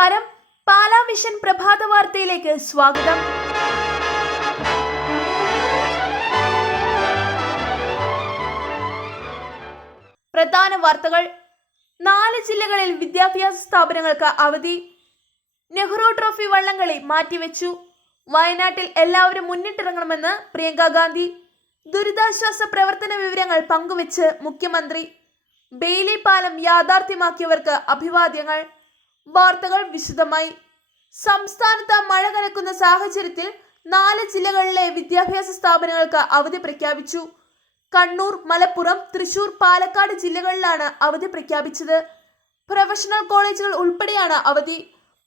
നമസ്കാരം. പാലാ വിഷൻ പ്രഭാത വാർത്തയിലേക്ക് സ്വാഗതം. പ്രധാന വാർത്തകൾ. 4 ജില്ലകളിൽ വിദ്യാഭ്യാസ സ്ഥാപനങ്ങൾക്ക് അവധി. നെഹ്റു ട്രോഫി വള്ളംകളി മാറ്റിവെച്ചു. വയനാട്ടിൽ എല്ലാവരും മുന്നിട്ടിറങ്ങണമെന്ന് പ്രിയങ്ക ഗാന്ധി. ദുരിതാശ്വാസ പ്രവർത്തന വിവരങ്ങൾ പങ്കുവെച്ച് മുഖ്യമന്ത്രി. ബെയിലി പാലം യാഥാർത്ഥ്യമാക്കിയവർക്ക് അഭിവാദ്യങ്ങൾ. വാർത്തകൾ വിശദമായി. സംസ്ഥാനത്ത് മഴ കനക്കുന്ന സാഹചര്യത്തിൽ 4 ജില്ലകളിലെ വിദ്യാഭ്യാസ സ്ഥാപനങ്ങൾക്ക് അവധി പ്രഖ്യാപിച്ചു. കണ്ണൂർ, മലപ്പുറം, തൃശൂർ, പാലക്കാട് ജില്ലകളിലാണ് അവധി പ്രഖ്യാപിച്ചത്. പ്രൊഫഷണൽ കോളേജുകൾ ഉൾപ്പെടെയാണ് അവധി.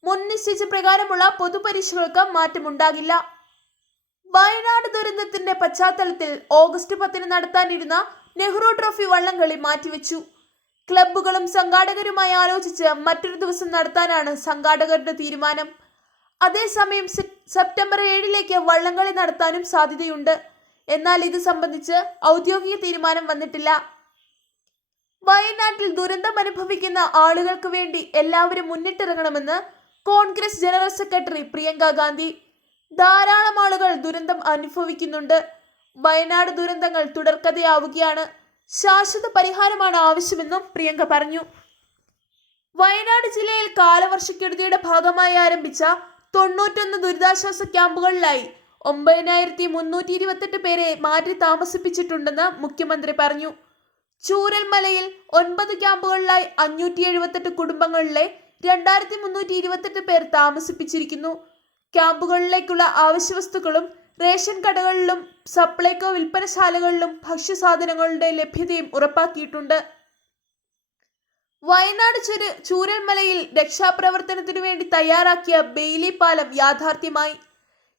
മുൻ നിശ്ചയിച്ച പ്രകാരമുള്ള പൊതുപരീക്ഷകൾക്ക് മാറ്റമുണ്ടാകില്ല. വയനാട് ദുരന്തത്തിന്റെ പശ്ചാത്തലത്തിൽ ഓഗസ്റ്റ് 10 നടത്താനിരുന്ന നെഹ്റു ട്രോഫി വള്ളംകളി മാറ്റിവെച്ചു. ക്ലബ്ബുകളും സംഘാടകരുമായി ആലോചിച്ച് മറ്റൊരു ദിവസം നടത്താനാണ് സംഘാടകരുടെ തീരുമാനം. അതേസമയം സെപ്റ്റംബർ 7 വള്ളംകളി നടത്താനും സാധ്യതയുണ്ട്. എന്നാൽ ഇത് സംബന്ധിച്ച് ഔദ്യോഗിക തീരുമാനം വന്നിട്ടില്ല. വയനാട്ടിൽ ദുരന്തം അനുഭവിക്കുന്ന ആളുകൾക്ക് വേണ്ടി എല്ലാവരും മുന്നിട്ടിറങ്ങണമെന്ന് കോൺഗ്രസ് ജനറൽ സെക്രട്ടറി പ്രിയങ്ക ഗാന്ധി. ധാരാളം ആളുകൾ ദുരന്തം അനുഭവിക്കുന്നുണ്ട്. വയനാട് ദുരന്തങ്ങൾ തുടർക്കഥയാവുകയാണ്. ശാശ്വത പരിഹാരമാണ് ആവശ്യമെന്നും പ്രിയങ്ക പറഞ്ഞു. വയനാട് ജില്ലയിൽ കാലവർഷക്കെടുതിയുടെ ഭാഗമായി ആരംഭിച്ച 91 ദുരിതാശ്വാസ ക്യാമ്പുകളിലായി 9328 പേരെ മാറ്റി താമസിപ്പിച്ചിട്ടുണ്ടെന്ന് മുഖ്യമന്ത്രി പറഞ്ഞു. ചൂരൽമലയിൽ 9 ക്യാമ്പുകളിലായി 578 കുടുംബങ്ങളിലെ 2328 പേർ താമസിപ്പിച്ചിരിക്കുന്നു. ക്യാമ്പുകളിലേക്കുള്ള ആവശ്യവസ്തുക്കളും റേഷൻ കടകളിലും സപ്ലൈകോ വിൽപ്പനശാലകളിലും ഭക്ഷ്യസാധനങ്ങളുടെ ലഭ്യതയും ഉറപ്പാക്കിയിട്ടുണ്ട്. വയനാട് ചൂരൽമലയിൽ രക്ഷാപ്രവർത്തനത്തിനു വേണ്ടി തയ്യാറാക്കിയ ബെയിലി പാലം യാഥാർത്ഥ്യമായി.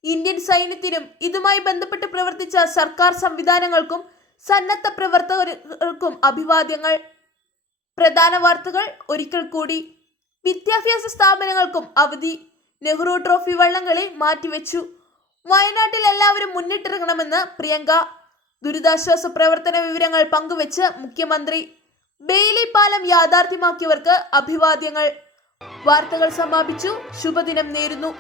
ഇന്ത്യൻ സൈന്യത്തിനും ഇതുമായി ബന്ധപ്പെട്ട് പ്രവർത്തിച്ച സർക്കാർ സംവിധാനങ്ങൾക്കും സന്നദ്ധ പ്രവർത്തകർക്കും അഭിവാദ്യങ്ങൾ. പ്രധാന വാർത്തകൾ ഒരിക്കൽ കൂടി. വിദ്യാഭ്യാസ സ്ഥാപനങ്ങൾക്കും അവധി. നെഹ്റു ട്രോഫി വള്ളംകളി മാറ്റിവെച്ചു. വയനാട്ടിൽ എല്ലാവരും മുന്നിട്ടിറങ്ങണമെന്ന് പ്രിയങ്ക. ദുരിതാശ്വാസ പ്രവർത്തന വിവരങ്ങൾ പങ്കുവെച്ച് മുഖ്യമന്ത്രി. ബെയിലി പാലം യാഥാർത്ഥ്യമാക്കിയവർക്ക് അഭിവാദ്യങ്ങൾ. വാർത്തകൾ സമാപിച്ചു. ശുഭദിനം നേരുന്നു.